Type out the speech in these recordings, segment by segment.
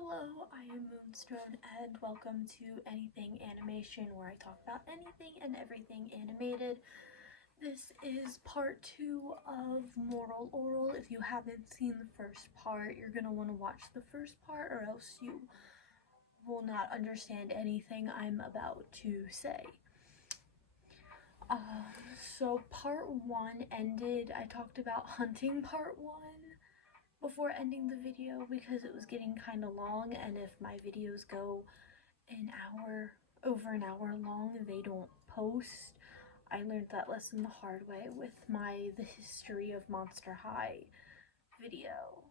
Hello, I am Moonstone and welcome to Anything Animation, where I talk about anything and everything animated. This is part 2 of Mortal Oral. If you haven't seen the first part, you're going to want to watch the first part or else you will not understand anything I'm about to say. So part 1 ended, I talked about hunting part 1 before ending the video because it was getting kind of long, and if my videos go over an hour long, they don't post. I learned that lesson the hard way with the history of Monster High video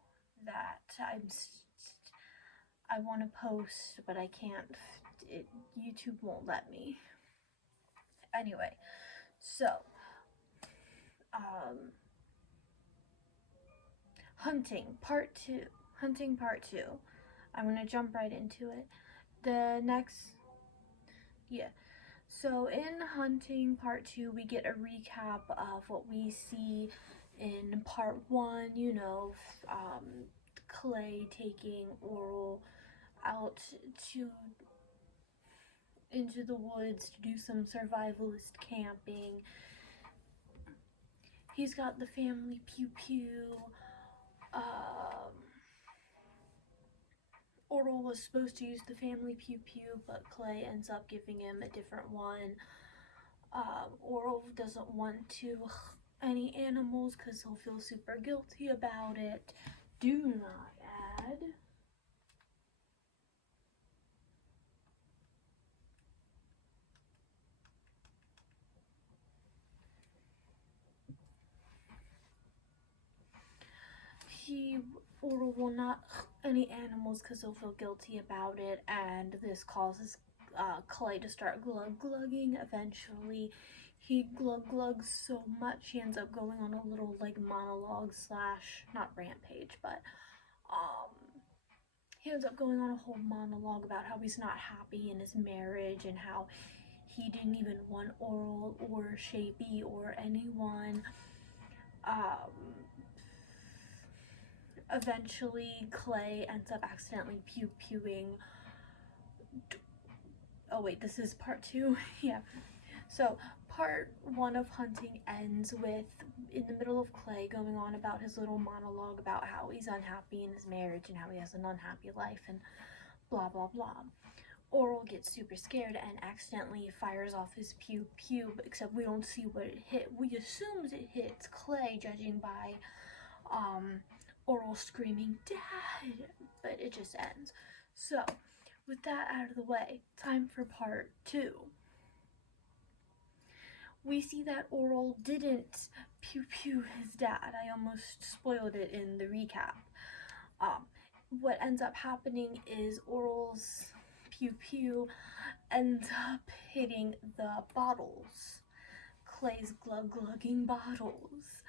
that I want to post, but I can't. YouTube won't let me. Anyway, so hunting part 2. I'm gonna jump right into it. So in Hunting Part 2, we get a recap of what we see in Part 1, Clay taking Oral out into the woods to do some survivalist camping. He's got the family pew pew. Oral was supposed to use the family pew pew, but Clay ends up giving him a different one. Oral doesn't want to any animals because he'll feel super guilty about it. Do not add. Oral will not any animals because he'll feel guilty about it, and this causes Clay to start glug-glugging. Eventually, he glug-glugs so much he ends up going on a little monologue slash, not rampage, but he ends up going on a whole monologue about how he's not happy in his marriage and how he didn't even want Oral or Shapey or anyone. Eventually, Clay ends up accidentally pew-pewing. Oh wait, this is part 2? Yeah. So, part 1 of Hunting ends with, in the middle of Clay going on about his little monologue about how he's unhappy in his marriage and how he has an unhappy life and blah blah blah. Oral gets super scared and accidentally fires off his pew-pew, except we don't see what it hit. We assume it hits Clay, judging by Oral screaming, "Dad!" But it just ends. So, with that out of the way, time for part 2. We see that Oral didn't pew-pew his dad. I almost spoiled it in the recap. What ends up happening is Oral's pew-pew ends up hitting the bottles. Clay's glug-glugging bottles,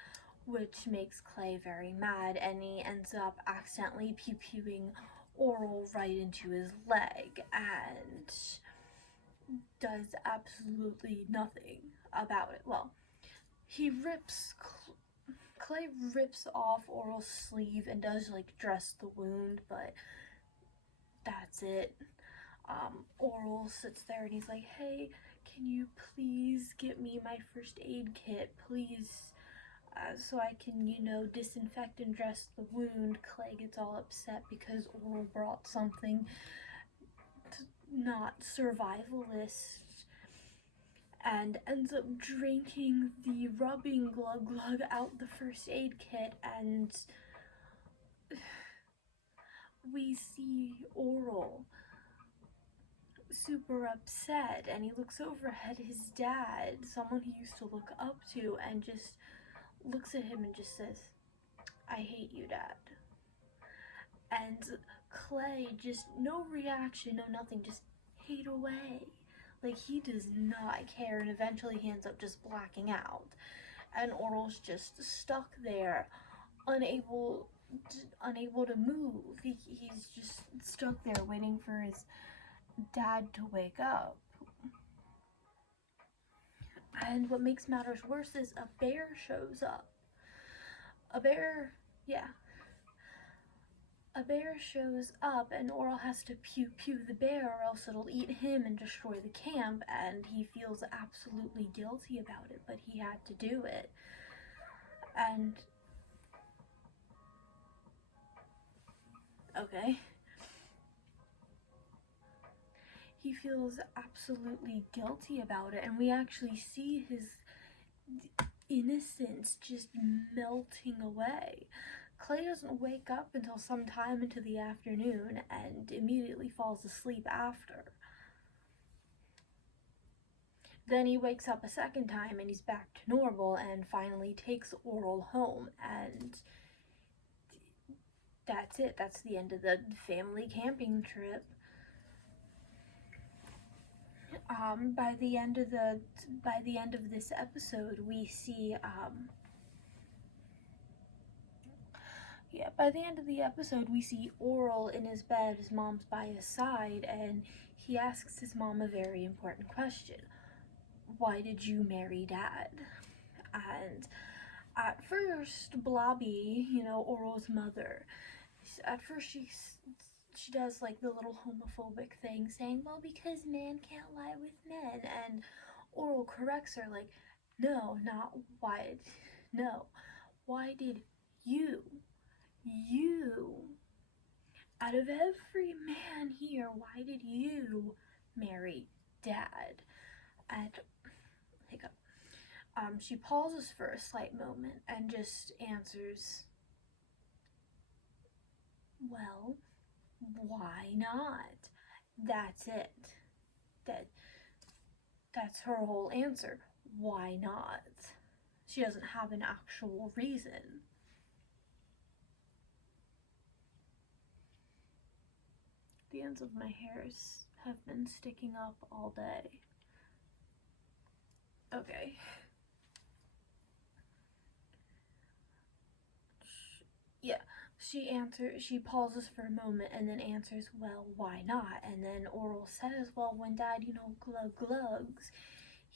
which makes Clay very mad, and he ends up accidentally pew-pewing Oral right into his leg and does absolutely nothing about it. Well, Clay rips off Oral's sleeve and does dress the wound, but that's it. Oral sits there and he's like, "Hey, can you please get me my first aid kit, please, so I can, disinfect and dress the wound." Clay gets all upset because Oral brought something not survivalist and ends up drinking the rubbing glug-glug out the first aid kit, and we see Oral super upset, and he looks over at his dad, someone he used to look up to, and just looks at him and just says, "I hate you, Dad." And Clay, just no reaction, no nothing, just hate away. He does not care, and eventually he ends up just blacking out. And Oral's just stuck there, unable to move. He's just stuck there waiting for his dad to wake up. And what makes matters worse is a bear shows up. A bear a bear shows up and Oral has to pew pew the bear or else it'll eat him and destroy the camp, and he feels absolutely guilty about it, but he had to do it. And okay. He feels absolutely guilty about it, and we actually see his innocence just melting away. Clay doesn't wake up until sometime into the afternoon and immediately falls asleep after. Then he wakes up a second time and he's back to normal and finally takes Oral home, and that's it. That's the end of the family camping trip. By the end of this episode, we see by the end of the episode, we see Oral in his bed. His mom's by his side, and he asks his mom a very important question: why did you marry Dad? And at first, Blobby, Oral's mother, at first she does like the little homophobic thing, saying, well, because man can't lie with men, and Oral corrects her like, no, not why, no, why did you, out of every man here, why did you marry Dad? And hiccup. She pauses for a slight moment and just answers, well, why not? That's it. That's her whole answer. Why not? She doesn't have an actual reason. The ends of my hairs have been sticking up all day. Okay. Yeah. She pauses for a moment and then answers, well, why not? And then Oral says, well, when Dad, glugs,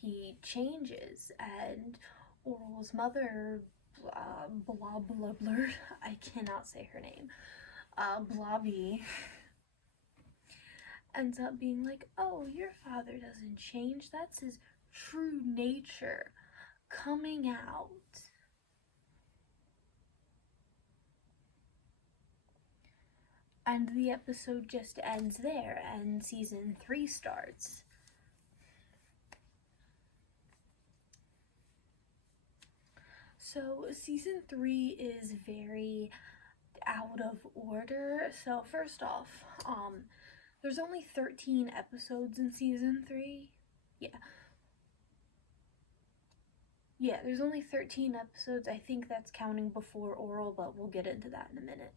he changes. And Oral's mother, Blobler, I cannot say her name, Blobby, ends up being like, oh, your father doesn't change. That's his true nature coming out. And the episode just ends there, and season 3 starts. So season 3 is very out of order. So first off, there's only 13 episodes in season 3. Yeah, there's only 13 episodes. I think that's counting before Oral, but we'll get into that in a minute.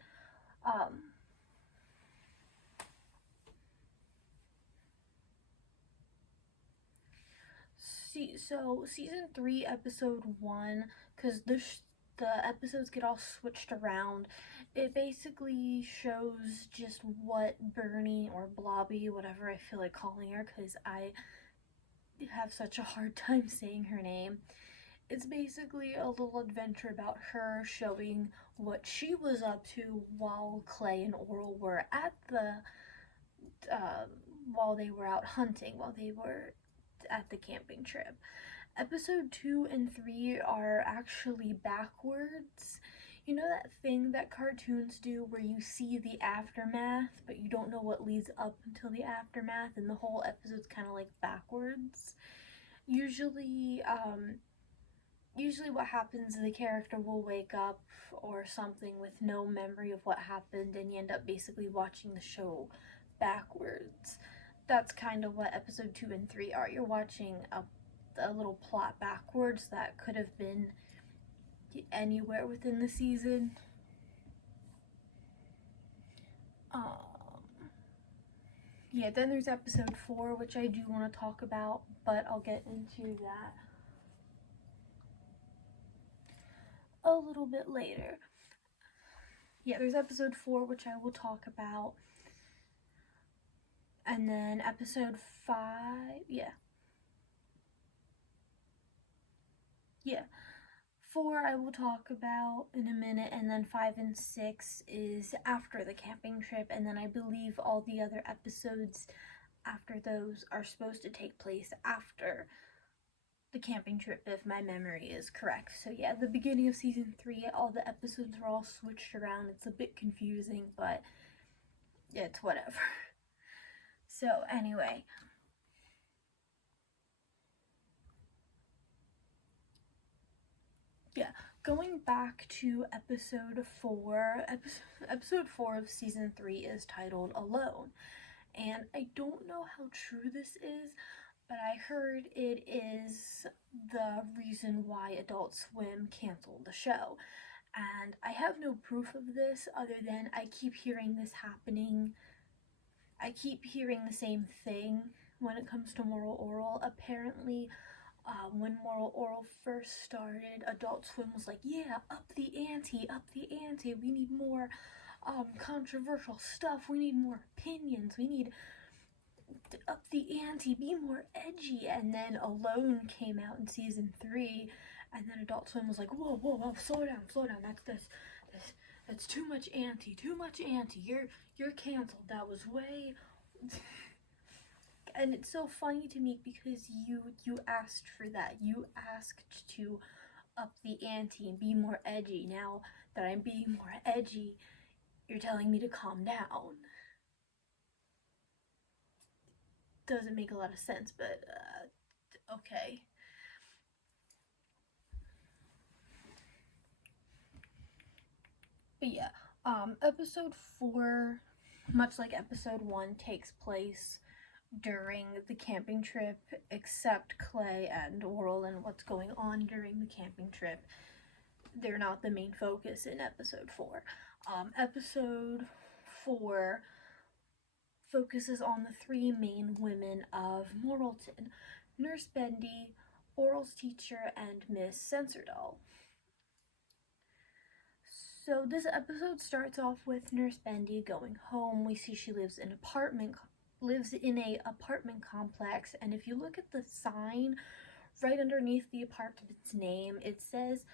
So season 3, episode 1, because the episodes get all switched around, it basically shows just what Bernie, or Blobby, whatever I feel like calling her, because I have such a hard time saying her name. It's basically a little adventure about her showing what she was up to while Clay and Oral were at while they were out hunting, while they were at the camping trip. Episode 2 and 3 are actually backwards. You know that thing that cartoons do where you see the aftermath, but you don't know what leads up until the aftermath, and the whole episode's kind of like backwards? Usually what happens is the character will wake up or something with no memory of what happened, and you end up basically watching the show backwards. That's kind of what episode 2 and 3 are. You're watching a little plot backwards that could have been anywhere within the season. Yeah, then there's episode 4, which I do want to talk about, but I'll get into that a little bit later. Yeah, there's episode 4, which I will talk about. And then episode 5, 4 I will talk about in a minute, and then 5 and 6 is after the camping trip, and then I believe all the other episodes after those are supposed to take place after the camping trip, if my memory is correct. So yeah, the beginning of season 3, all the episodes are all switched around. It's a bit confusing, but it's whatever. So anyway, yeah, going back to episode 4, episode 4 of season 3 is titled Alone. And I don't know how true this is, but I heard it is the reason why Adult Swim canceled the show. And I have no proof of this other than I keep hearing this happening. I keep hearing the same thing when it comes to Moral Orel. Apparently, when Moral Orel first started, Adult Swim was like, yeah, up the ante, we need more controversial stuff, we need more opinions, we need to up the ante, be more edgy. And then Alone came out in season 3, and then Adult Swim was like, whoa, slow down, that's too much ante, you're canceled, that was way... And it's so funny to me because you asked for that. You asked to up the ante and be more edgy. Now that I'm being more edgy, you're telling me to calm down. Doesn't make a lot of sense, but okay. But yeah, episode 4, much like episode 1, takes place during the camping trip, except Clay and Orel and what's going on during the camping trip. They're not the main focus in episode 4. Episode 4 focuses on the 3 main women of Moralton: Nurse Bendy, Orel's teacher, and Miss Sensordoll. So this episode starts off with Nurse Bendy going home. We see she lives in a apartment complex, and if you look at the sign right underneath the apartment's name, it says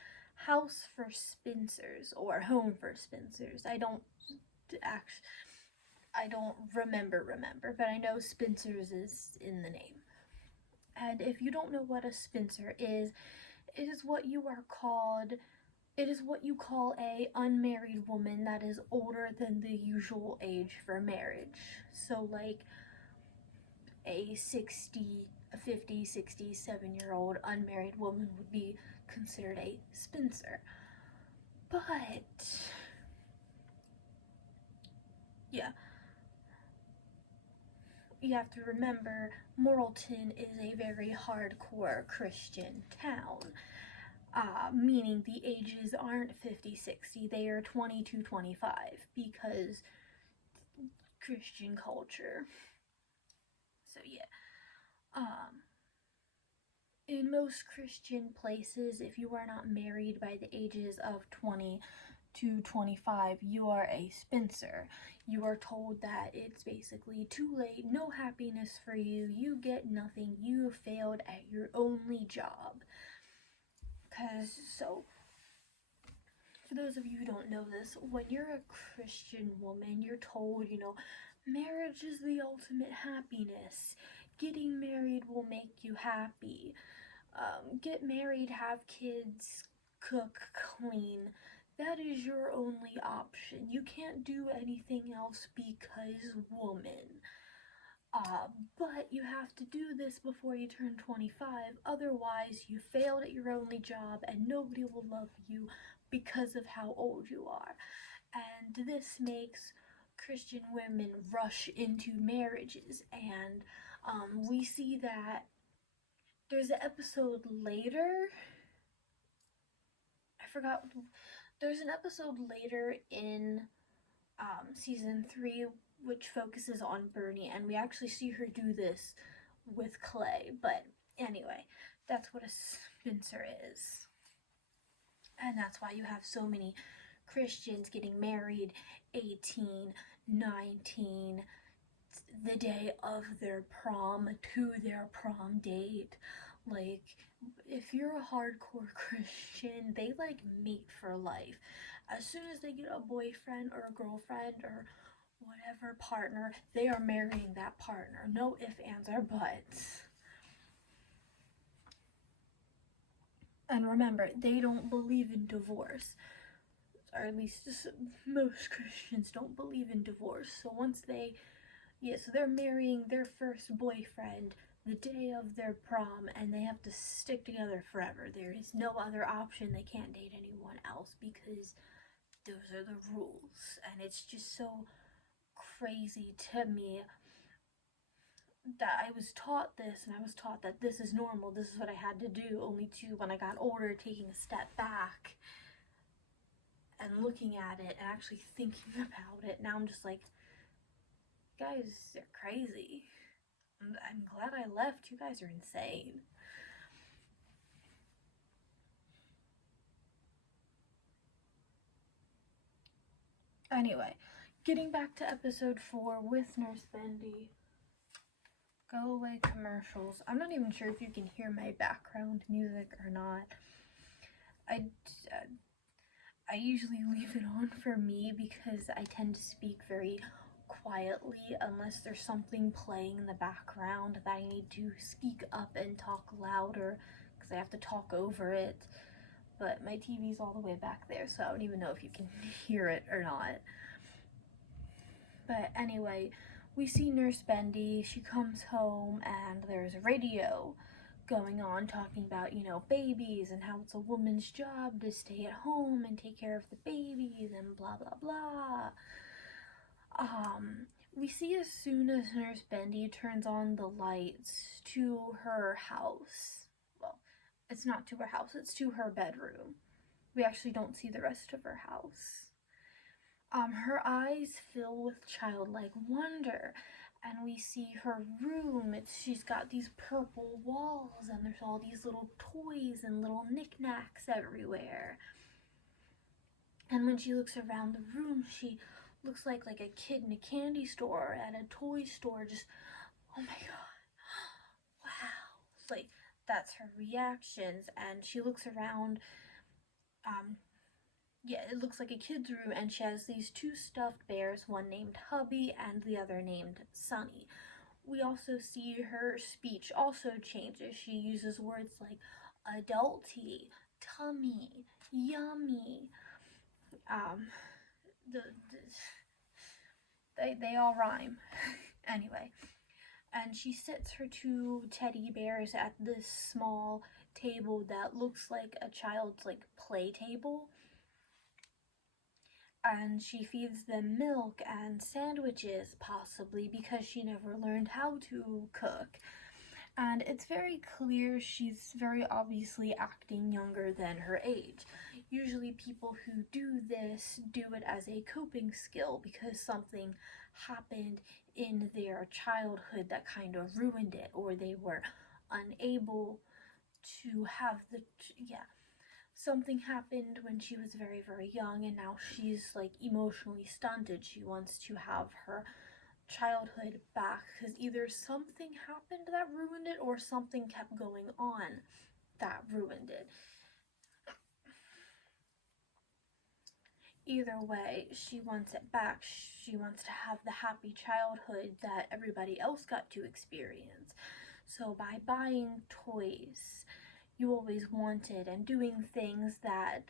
House for Spincers or Home for Spincers. I don't remember, but I know Spincers is in the name. And if you don't know what a spinster is, it is what you call a unmarried woman that is older than the usual age for marriage. So like a 50, 67-year-old unmarried woman would be considered a spinster. But yeah, you have to remember Moralton is a very hardcore Christian town. Meaning the ages aren't 50, 60, they are 22, 25, because Christian culture. So yeah, in most Christian places, if you are not married by the ages of 20 to 25, you are a spinster. You are told that it's basically too late, no happiness for you, you get nothing, you failed at your only job. So, for those of you who don't know this, when you're a Christian woman, you're told, marriage is the ultimate happiness. Getting married will make you happy. Get married, have kids, cook, clean. That is your only option. You can't do anything else because woman. But you have to do this before you turn 25, otherwise you failed at your only job and nobody will love you because of how old you are. And this makes Christian women rush into marriages, and we see that there's an episode later, there's an episode later in season 3 which focuses on Bernie, and we actually see her do this with Clay. But anyway, that's what a spinster is. And that's why you have so many Christians getting married 18, 19, the day of their prom, to their prom date. Like, if you're a hardcore Christian, they like mate for life. As soon as they get a boyfriend or a girlfriend or whatever partner, they are marrying that partner. No ifs, ands, or buts. And remember, they don't believe in divorce. Or at least most Christians don't believe in divorce. So once they, so they're marrying their first boyfriend the day of their prom, and they have to stick together forever. There is no other option. They can't date anyone else because those are the rules. And it's just so crazy to me that I was taught this, and I was taught that this is normal, this is what I had to do, only to, when I got older, taking a step back and looking at it and actually thinking about it, now I'm just like, guys, they're crazy. I'm glad I left. You guys are insane. Anyway, getting back to episode 4 with Nurse Bendy. Go away commercials. I'm not even sure if you can hear my background music or not. I usually leave it on for me because I tend to speak very quietly unless there's something playing in the background that I need to speak up and talk louder because I have to talk over it. But my TV's all the way back there, so I don't even know if you can hear it or not. But anyway, we see Nurse Bendy. She comes home and there's a radio going on talking about, babies and how it's a woman's job to stay at home and take care of the babies and blah, blah, blah. We see as soon as Nurse Bendy turns on the lights to her house. Well, it's not to her house, it's to her bedroom. We actually don't see the rest of her house. Her eyes fill with childlike wonder, and we see her room. She's got these purple walls, and there's all these little toys and little knickknacks everywhere. And when she looks around the room, she looks like a kid in a candy store, at a toy store, just, oh my god, wow. It's like, that's her reactions, and she looks around, it looks like a kid's room, and she has these 2 stuffed bears, one named Hubby and the other named Sunny. We also see her speech also changes. She uses words like adulty, tummy, yummy. They all rhyme. Anyway, and she sits her 2 teddy bears at this small table that looks like a child's play table. And she feeds them milk and sandwiches, possibly because she never learned how to cook. And it's very clear she's very obviously acting younger than her age. Usually people who do this do it as a coping skill because something happened in their childhood that kind of ruined it, or they were unable to have something happened when she was very, very young, and now she's emotionally stunted. She wants to have her childhood back because either something happened that ruined it or something kept going on that ruined it. Either way, she wants it back. She wants to have the happy childhood that everybody else got to experience. So by buying toys you always wanted and doing things that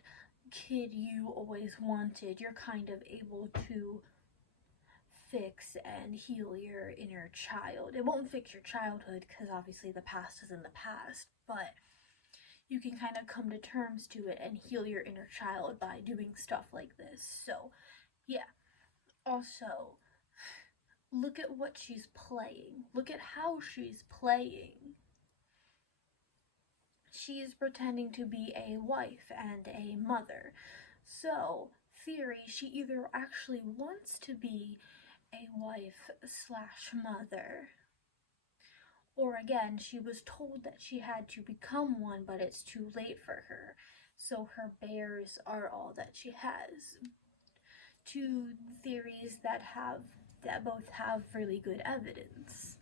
kid you always wanted, you're kind of able to fix and heal your inner child. It won't fix your childhood because obviously the past is in the past, but you can kind of come to terms to it and heal your inner child by doing stuff like this. So yeah, also look at what she's playing. Look at how she's playing. She is pretending to be a wife and a mother. So, theory, she either actually wants to be a wife / mother, or again, she was told that she had to become one, but it's too late for her. So her bears are all that she has. 2 theories that both have really good evidence.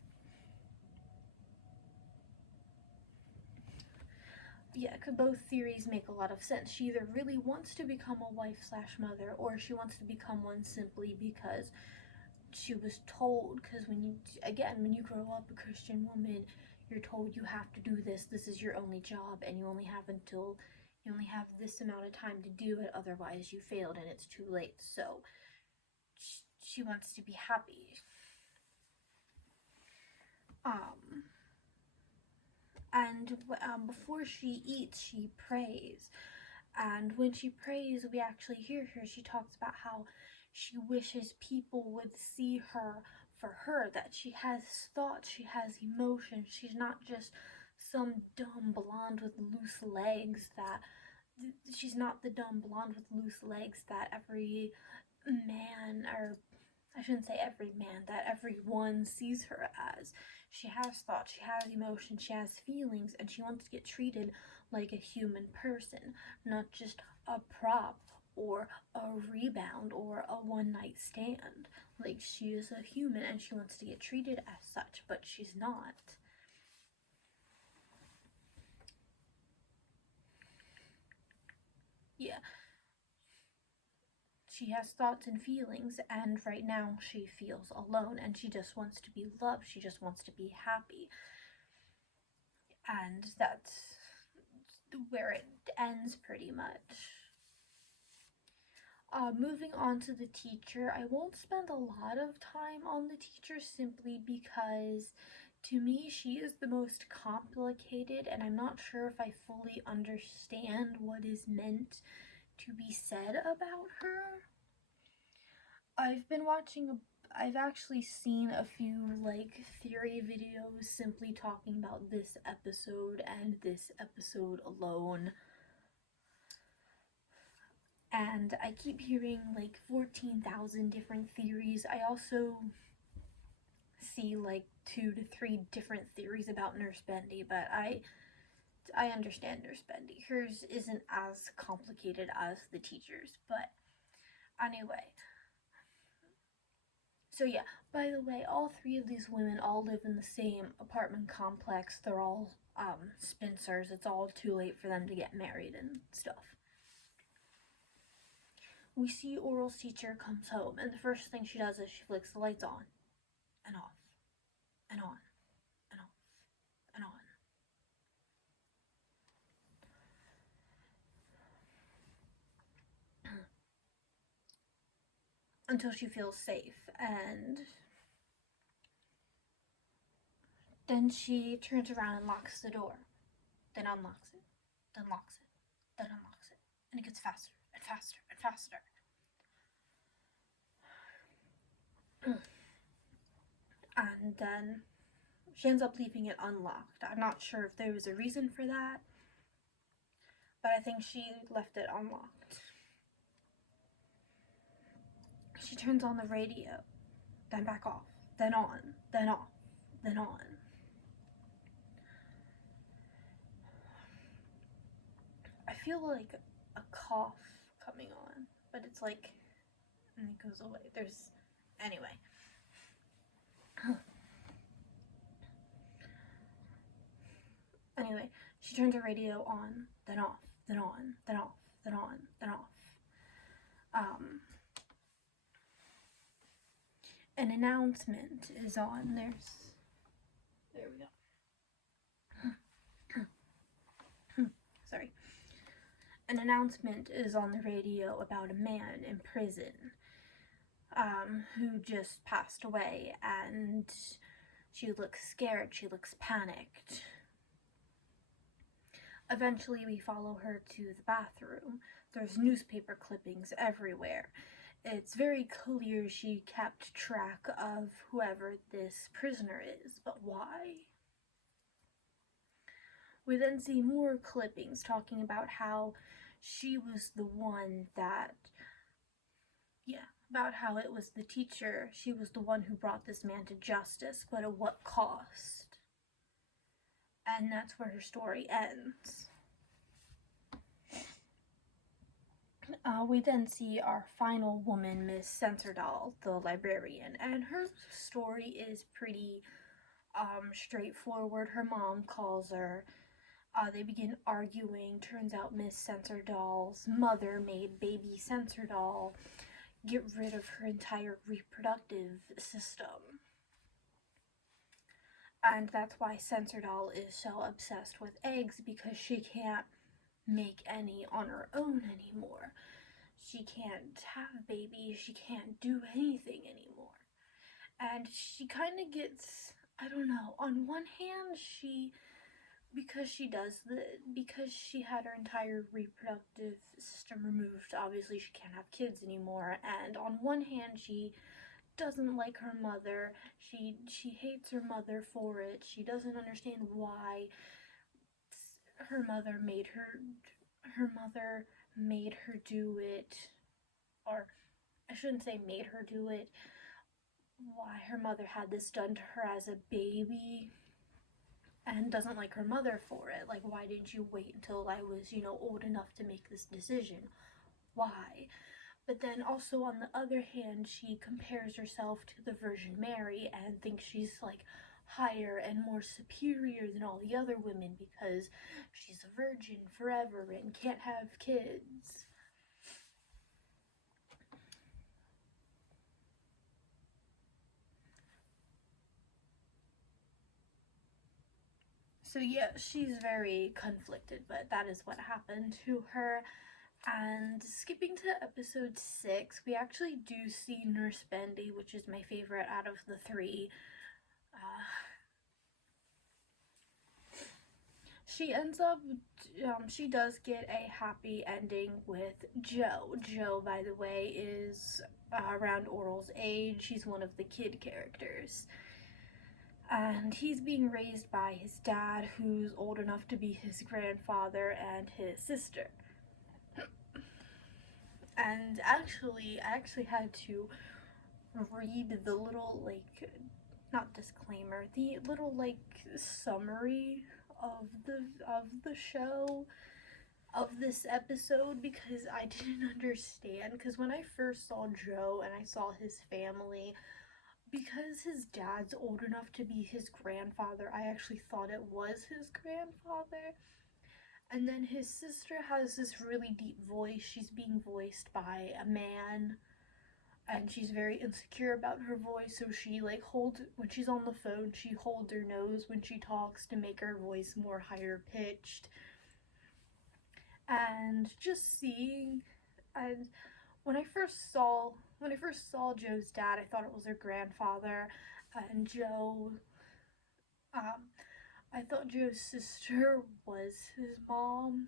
yeah, both theories make a lot of sense. She either really wants to become a wife/mother, or she wants to become one simply because she was told. Because when you grow up a Christian woman, you're told you have to do this. This is your only job, and you only have this amount of time to do it. Otherwise, you failed, and it's too late. So she wants to be happy. And before she eats, she prays. And when she prays, we actually hear her. She talks about how she wishes people would see her for her, that she has thoughts, she has emotions. She's not just some dumb blonde with loose legs that she's not the dumb blonde with loose legs that every man, or I shouldn't say every man, that everyone sees her as. She has thoughts, she has emotions, she has feelings, and she wants to get treated like a human person, not just a prop or a rebound or a one-night stand. Like, she is a human and she wants to get treated as such, but she's not. Yeah. She has thoughts and feelings, and right now she feels alone, and she just wants to be loved. She just wants to be happy. And that's where it ends pretty much. Moving on to the teacher, I won't spend a lot of time on the teacher simply because to me she is the most complicated, and I'm not sure if I fully understand what is meant to be said about her. I've actually seen a few like theory videos simply talking about this episode and this episode alone. And I keep hearing like 14,000 different theories. I also see like 2 to 3 different theories about Nurse Bendy, but I understand Nurse Bendy. Hers isn't as complicated as the teacher's, but anyway. So yeah, by the way, all 3 of these women all live in the same apartment complex. They're all Spencers. It's all too late for them to get married and stuff. We see Oral's teacher comes home, and the first thing she does is she flicks the lights on and off and on and off and on. Until she feels safe, and then she turns around and locks the door, then unlocks it, then locks it, then unlocks it, and it gets faster and faster and faster. And then she ends up leaving it unlocked. I'm not sure if there was a reason for that, but I think she left it unlocked. She turns on the radio, then back off, then on, then off, then on. I feel like a cough coming on, but it's like, and it goes away. Anyway. Anyway, she turns her radio on, then off, then on, then off, then on, then off. An announcement is on. There we go. Sorry. An announcement is on the radio about a man in prison who just passed away, and she looks scared, she looks panicked. Eventually, we follow her to the bathroom. There's newspaper clippings everywhere. It's very clear she kept track of whoever this prisoner is, but why? We then see more clippings talking about how she was the one about how it was the teacher. She was the one who brought this man to justice, but at what cost? And that's where her story ends. We then see our final woman, Miss Sensordahl, the librarian, and her story is pretty straightforward. Her mom calls her They begin arguing. Turns out Miss Sensordoll's mother made baby Sensordoll get rid of her entire reproductive system. And that's why Sensordoll is so obsessed with eggs, because she can't make any on her own anymore. She can't have babies, she can't do anything anymore. And she kind of gets, I don't know, on one hand, because she had her entire reproductive system removed, obviously she can't have kids anymore. And on one hand, she doesn't like her mother. She hates her mother for it. She doesn't understand why her mother made her do it, or I shouldn't say made her do it, why her mother had this done to her as a baby, and doesn't like her mother for it. Like, why didn't you wait until I was, old enough to make this decision? Why? But then also, on the other hand, she compares herself to the Virgin Mary and thinks she's like higher and more superior than all the other women because she's a virgin forever and can't have kids. So yeah, she's very conflicted, but that is what happened to her. And skipping to episode 6, we actually do see Nurse Bendy, which is my favorite out of the 3. She ends up, she does get a happy ending with Joe. Joe, by the way, is around Oral's age. He's one of the kid characters. And he's being raised by his dad, who's old enough to be his grandfather, and his sister. And I actually had to read the little, not disclaimer, the little, summary of the show, of this episode, because I didn't understand. Because when I first saw Joe and I saw his family, because his dad's old enough to be his grandfather, I actually thought it was his grandfather. And then his sister has this really deep voice. She's being voiced by a man, and she's very insecure about her voice, so she when she's on the phone, she holds her nose when she talks to make her voice more higher pitched. And just seeing, and when I first saw Joe's dad, I thought it was her grandfather, and I thought Joe's sister was his mom,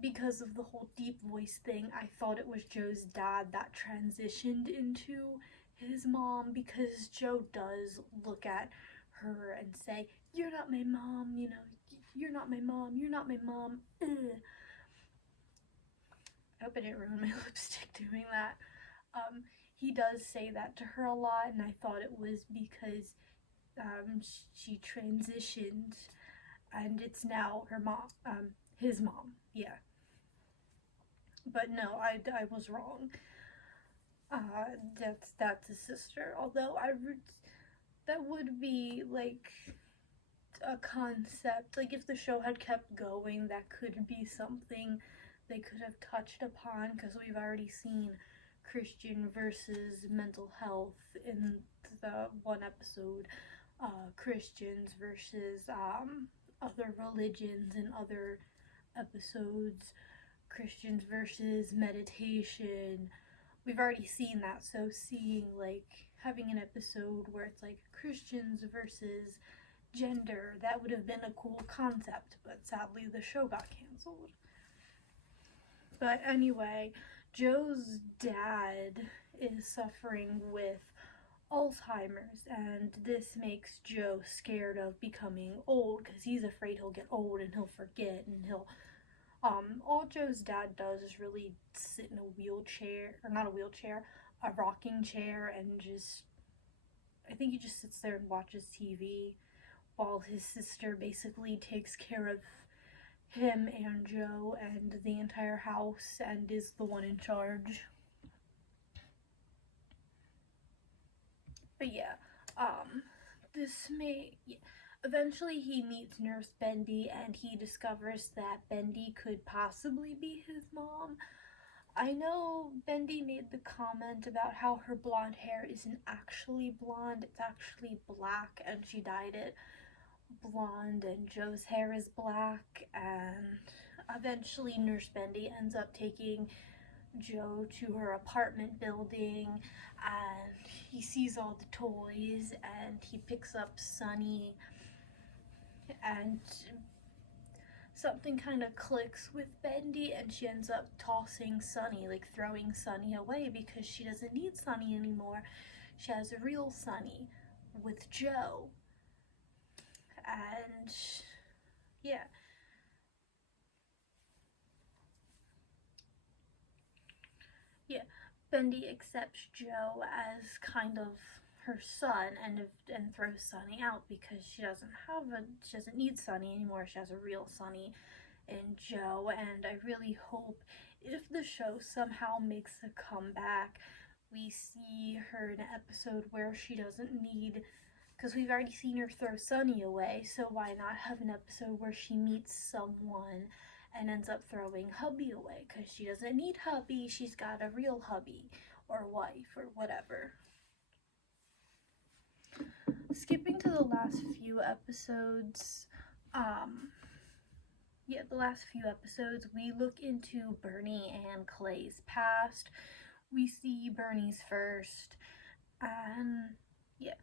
because of the whole deep voice thing. I thought it was Joe's dad that transitioned into his mom, because Joe does look at her and say, "You're not my mom, you're not my mom, you're not my mom." Ugh. I hope I didn't ruin my lipstick doing that. He does say that to her a lot, and I thought it was because she transitioned, and it's now her mom, his mom. Yeah. But no, I was wrong. That's his sister. Although that would be a concept. If the show had kept going, that could be something they could have touched upon, because we've already seen Christian versus mental health in the one episode, Christians versus other religions in other episodes, Christians versus meditation. We've already seen that, so seeing having an episode where it's Christians versus gender, that would have been a cool concept, but sadly the show got canceled. But anyway, Joe's dad is suffering with Alzheimer's, and this makes Joe scared of becoming old, because he's afraid he'll get old and he'll forget, and all Joe's dad does is really sit in a wheelchair, or not a wheelchair, a rocking chair, and I think he just sits there and watches TV while his sister basically takes care of him and Joe and the entire house and is the one in charge. But yeah, eventually he meets Nurse Bendy and he discovers that Bendy could possibly be his mom. I know Bendy made the comment about how her blonde hair isn't actually blonde, it's actually black, and she dyed it blonde, and Joe's hair is black, and eventually Nurse Bendy ends up taking Joe to her apartment building, and he sees all the toys, and he picks up Sunny, and something kind of clicks with Bendy, and she ends up tossing Sunny, like throwing Sunny away because she doesn't need Sunny anymore. She has a real Sunny with Joe. And yeah. Yeah. Bendy accepts Joe as kind of her son and throws Sunny out because she doesn't need Sunny anymore. She has a real Sunny in Joe, and I really hope if the show somehow makes a comeback, we see her in an episode where she doesn't need, because we've already seen her throw Sunny away, so why not have an episode where she meets someone and ends up throwing hubby away, because she doesn't need hubby, she's got a real hubby or wife or whatever. Skipping to the last few episodes, we look into Bernie and Clay's past. We see Bernie's first, and yeah.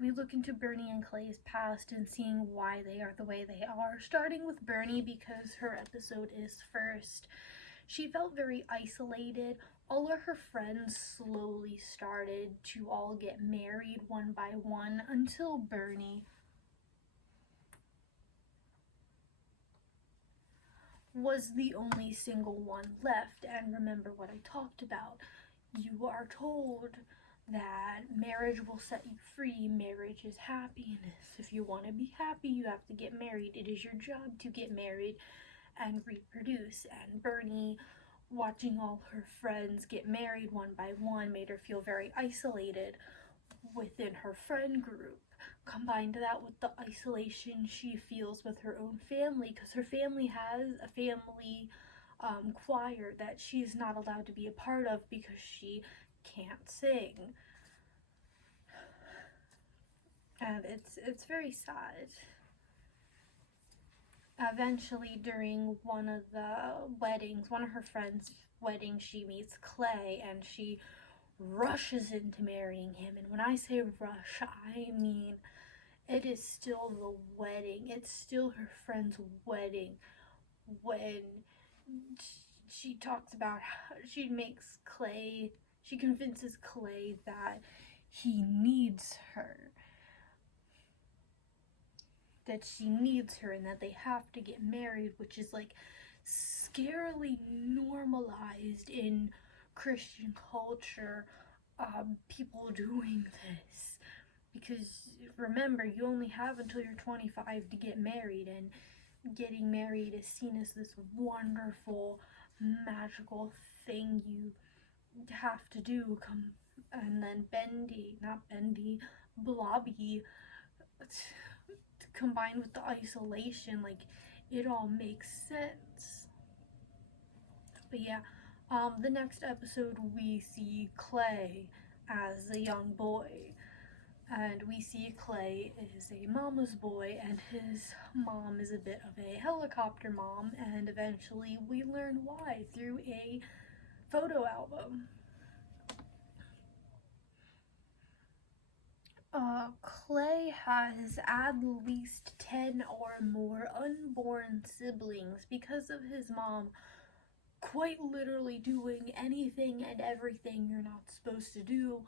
We look into Bernie and Clay's past and seeing why they are the way they are, starting with Bernie because her episode is first. She felt very isolated. All of her friends slowly started to all get married one by one until Bernie was the only single one left. And remember what I talked about. You are told that marriage will set you free. Marriage is happiness. If you want to be happy, you have to get married. It is your job to get married and reproduce. And Bernie, watching all her friends get married one by one, made her feel very isolated within her friend group. Combine that with the isolation she feels with her own family, because her family has a family choir that she's not allowed to be a part of because she can't sing. And it's very sad. Eventually, during one of her friends' weddings, she meets Clay, and she rushes into marrying him. And when I say rush, I mean it is still the wedding. It's still her friend's wedding when she talks about how she convinces Clay that he needs her. That she needs her and that they have to get married, which is like scarily normalized in Christian culture. People doing this, because remember, you only have until you're 25 to get married, and getting married is seen as this wonderful, magical thing you have to do. And then Blobby, combined with the isolation, like, it all makes sense. But yeah, the next episode we see Clay as a young boy, and we see Clay is a mama's boy, and his mom is a bit of a helicopter mom, and eventually we learn why through a photo album. Clay has at least 10 or more unborn siblings because of his mom quite literally doing anything and everything you're not supposed to do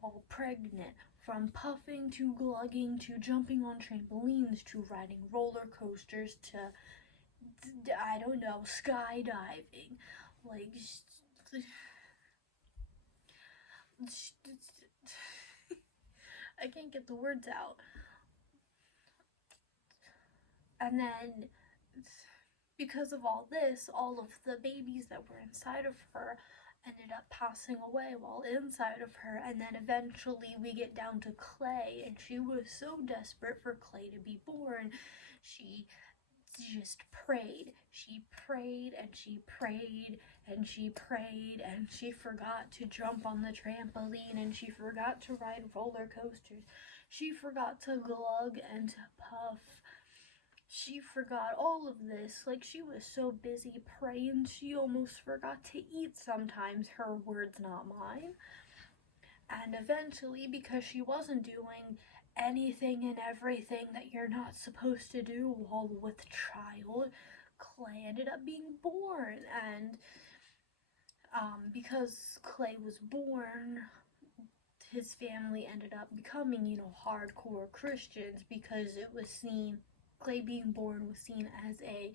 while pregnant. From puffing to glugging to jumping on trampolines to riding roller coasters to, I don't know, skydiving. Like, I can't get the words out. And then, because of all this, all of the babies that were inside of her ended up passing away while inside of her. And then eventually we get down to Clay, and she was so desperate for Clay to be born. She just prayed. She prayed and she prayed and she prayed, and she forgot to jump on the trampoline, and she forgot to ride roller coasters. She forgot to glug and to puff. She forgot all of this. Like, she was so busy praying, she almost forgot to eat sometimes. Her words, not mine. And eventually, because she wasn't doing anything and everything that you're not supposed to do while with child, Clay ended up being born. And because Clay was born, his family ended up becoming, hardcore Christians, because it was seen, Clay being born was seen as a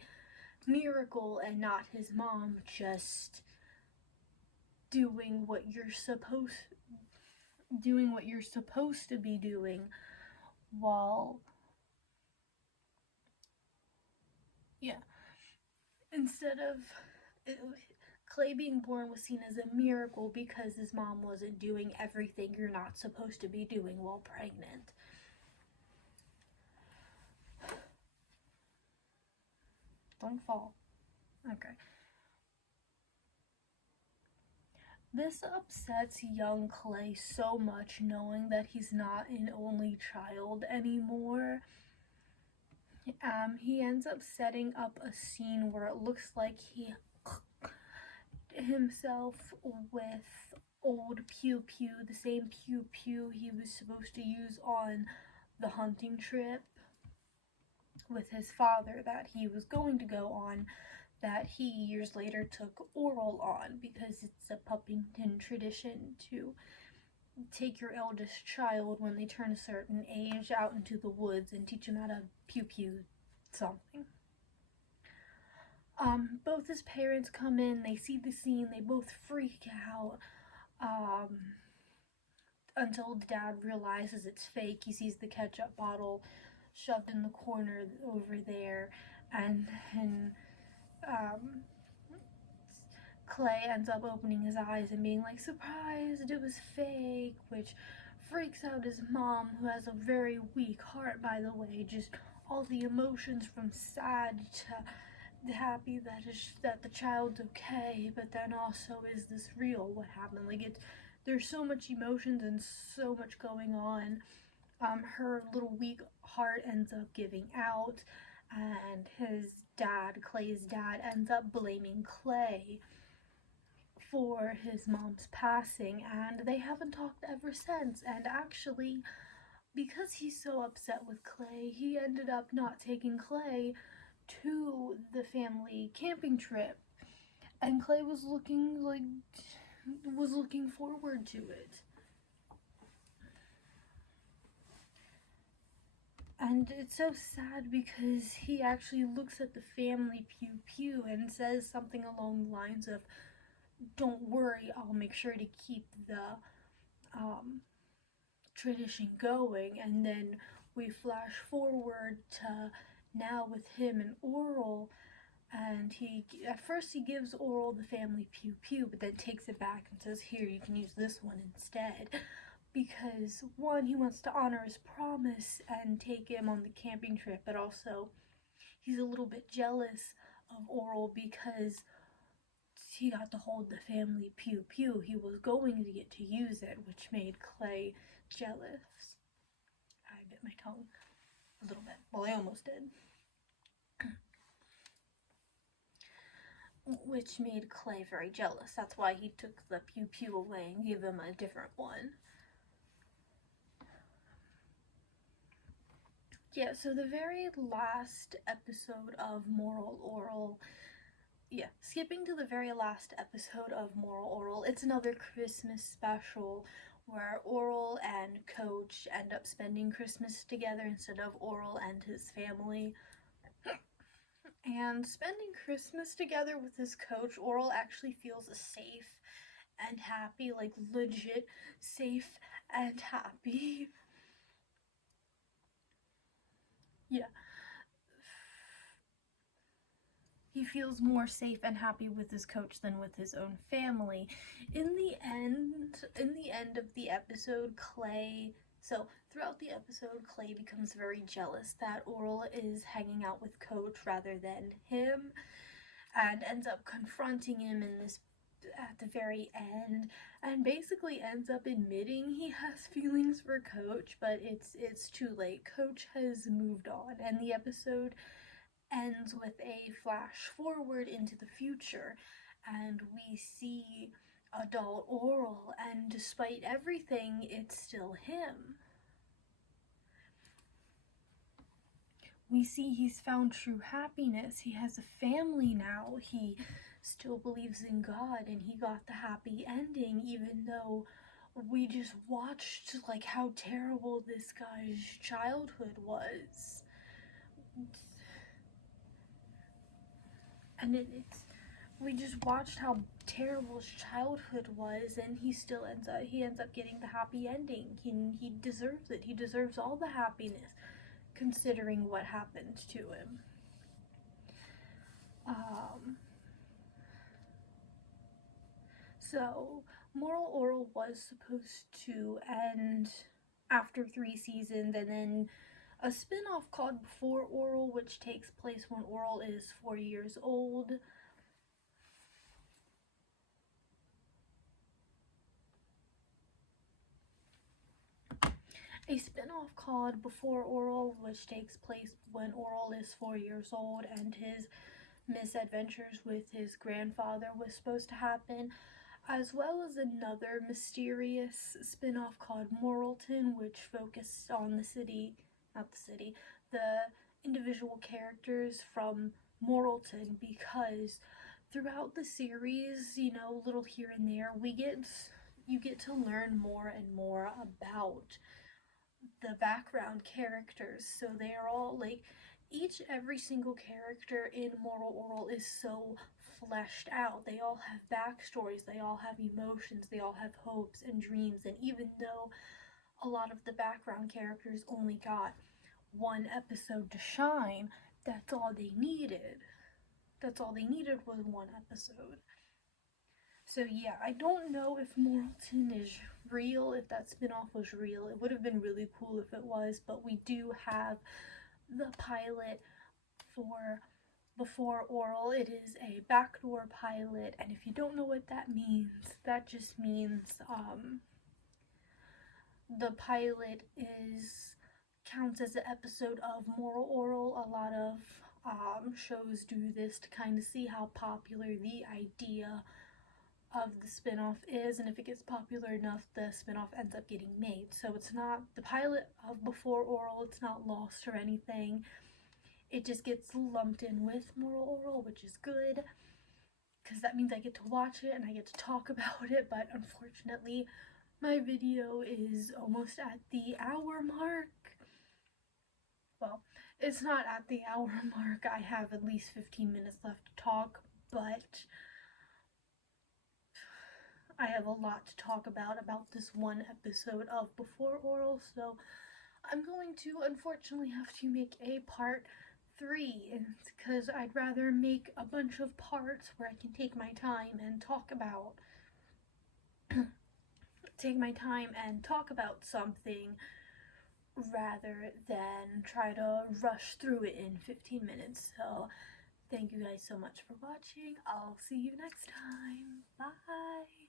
miracle and not his mom just doing what you're supposed to be doing while instead of Clay being born was seen as a miracle because his mom wasn't doing everything you're not supposed to be doing while pregnant. Don't fall. Okay. This upsets young Clay so much, knowing that he's not an only child anymore. He ends up setting up a scene where it looks like he himself with old Pew Pew, the same Pew Pew he was supposed to use on the hunting trip with his father that he was going to go on, that he years later took oral on, because it's a Puppington tradition to take your eldest child when they turn a certain age out into the woods and teach them how to pew pew something. Both his parents come in, they see the scene, they both freak out, until the dad realizes it's fake. He sees the ketchup bottle shoved in the corner over there, and then Clay ends up opening his eyes and being like, surprised it was fake, which freaks out his mom, who has a very weak heart, by the way. Just all the emotions from sad to happy that the child's okay, but then also, is this real? What happened? Like, there's so much emotions and so much going on. Her little weak heart ends up giving out, and Clay's dad, ends up blaming Clay for his mom's passing, and they haven't talked ever since. And actually, because he's so upset with Clay, he ended up not taking Clay to the family camping trip, and Clay was looking forward to it. And it's so sad because he actually looks at the family Pew Pew and says something along the lines of, don't worry, I'll make sure to keep the tradition going. And then we flash forward to now with him and Oral, and at first he gives Oral the family Pew Pew, but then takes it back and says, here, you can use this one instead. Because, one, he wants to honor his promise and take him on the camping trip, but also he's a little bit jealous of Oral because he got to hold the family Pew Pew. He was going to get to use it, which made Clay jealous. I bit my tongue a little bit. Well, I almost did. Which made Clay very jealous. That's why he took the Pew Pew away and gave him a different one. Yeah, so the very last episode of Moral Oral, skipping to the very last episode of Moral Oral, it's another Christmas special where Oral and Coach end up spending Christmas together instead of Oral and his family. And spending Christmas together with his coach, Oral actually feels safe and happy, like legit safe and happy. Yeah. he feels more safe and happy with his coach than with his own family. In the end of the episode, throughout the episode, Clay becomes very jealous that Oral is hanging out with Coach rather than him, and ends up confronting him at the very end, and basically ends up admitting he has feelings for Coach, but it's too late. Coach has moved on, and the episode ends with a flash forward into the future, and we see adult Oral, and despite everything, it's still him. We see he's found true happiness. He has a family now. He still believes in God, and he got the happy ending, even though we just watched like how terrible this guy's childhood was. And we just watched how terrible his childhood was, and he ends up getting the happy ending. He deserves it. He deserves all the happiness, considering what happened to him. So Moral Oral was supposed to end after 3 seasons, and then a spin-off called Before Oral, which takes place when Oral is 4 years old. A spin-off called Before Oral, which takes place when Oral is 4 years old and his misadventures with his grandfather was supposed to happen, as well as another mysterious spin-off called Moralton, which focused on the individual characters from Moralton, because throughout the series, little here and there, you get to learn more and more about the background characters. So they are all every single character in Moral Oral is so fleshed out. They all have backstories, they all have emotions, they all have hopes and dreams, and even though a lot of the background characters only got 1 episode to shine, that's all they needed. That's all they needed was 1 episode. So yeah, I don't know if Moralton is real, if that spin-off was real. It would have been really cool if it was, but we do have the pilot for Before Oral. It is a backdoor pilot, and if you don't know what that means, that just means the pilot counts as an episode of Moral Oral. A lot of shows do this to kind of see how popular the idea of the spin-off is, and if it gets popular enough, the spin-off ends up getting made. So it's not the pilot of Before Oral, it's not lost or anything. It just gets lumped in with Moral Oral, which is good, because that means I get to watch it and I get to talk about it, but unfortunately, my video is almost at the hour mark. Well, it's not at the hour mark. I have at least 15 minutes left to talk, but I have a lot to talk about this 1 episode of Before Oral, so I'm going to unfortunately have to make a part 3, because I'd rather make a bunch of parts where I can take my time and talk about something rather than try to rush through it in 15 minutes. So thank you guys so much for watching. I'll see you next time. Bye.